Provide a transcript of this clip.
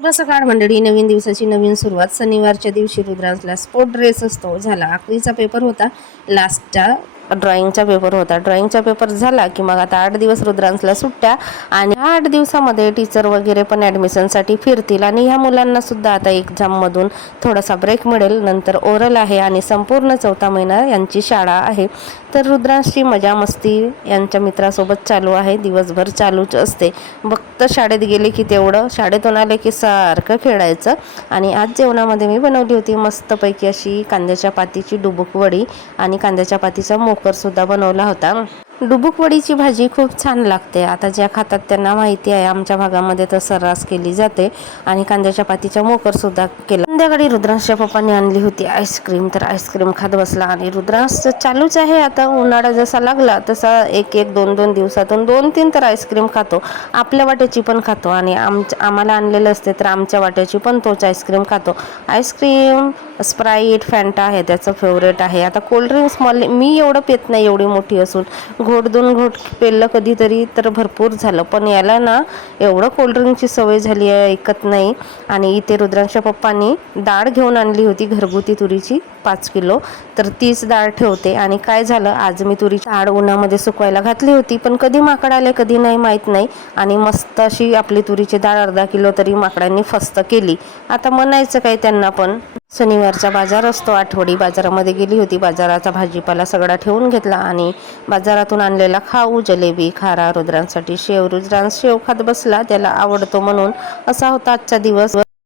शुभ सकाळ मंडळी. नवीन दिवसाची नवीन सुरुवात. शनिवारच्या दिवशी रुद्रांसला स्पोर्ट ड्रेस असतो. झाला आखरीचा पेपर होता, लास्टचा ड्रॉइंगचा पेपर होता. ड्रॉइंगचा पेपर झाला की मग आता 8 दिवस रुद्रांसला सुट्ट्या आणि 8 दिवसामध्ये टीचर वगैरे पण ॲडमिशनसाठी फिरतील आणि ह्या मुलांना सुद्धा आता एक्झाममधून थोडासा ब्रेक मिळेल. नंतर ओरल आहे आणि संपूर्ण 4था महिना यांची शाळा आहे. तर रुद्रांशची मजा मस्ती यांच्या मित्रासोबत चालू आहे. दिवसभर चालूच असते. फक्त शाळेत गेले की तेवढं, शाळेतून आले की सारखं खेळायचं. आणि आज जेवणामध्ये मी बनवली होती मस्तपैकी अशी कांद्याच्या पातीची डुबुक वडी आणि कांद्याच्या पातीचा मोकर सुद्धा बनवला होता. डुबुक वडीची भाजी खूप छान लागते. आता ज्या खातात त्यांना माहिती आहे, आमच्या भागामध्ये तर सर्रास केली जाते. आणि कांद्याच्या पातीचा मोकर सुद्धा केला. संध्याकाळी रुद्रांशच्या पप्पांनी आणली होती आईस्क्रीम, तर आईस्क्रीम खात बसला. आणि रुद्रांश चालूच आहे, आता उन्हाळा जसा लागला तसा एक 2 दिवसातून 2-3 तर आईस्क्रीम खातो. आपल्या वाट्याची पण खातो आणि आम्हाला आणलेलं असते तर आमच्या वाट्याची पण तोच आईस्क्रीम खातो. आईस्क्रीम, स्प्राईट, फॅन्टा आहे त्याचं फेवरेट आहे. आता कोल्ड्रिंक्स मी एवढं पित नाही, एवढी मोठी असून. घोट 2 घोट पेलं कधीतरी तर भरपूर झालं, पण याला ना एवढं कोल्ड्रिंकची सवय झाली आहे, ऐकत नाही. आणि इथे रुद्रांच्या पप्पांनी डाळ घेऊन आणली होती घरगुती तुरीची 5 किलो, तर तीच डाळ ठेवते. आणि काय झालं, आज मी तुरीची डाळ उन्हामध्ये सुकवायला घातली होती, पण कधी माकड आले कधी नाही माहीत नाही. आणि मस्त अशी आपली तुरीची डाळ अर्धा किलो तरी माकडांनी फस्त केली. आता म्हणायचं काय त्यांना, पण शनिवारचा बाजार असतो, आठवडी बाजारामध्ये गेली होती. बाजाराचा भाजीपाला सगळा ठेवून घेतला आणि बाजारातून आणलेला खाऊ, जलेबी, खारा, रुद्रांसाठी शेव. रुद्रांश शेव खात बसला, त्याला आवडतो म्हणून. असा होता आजचा दिवस.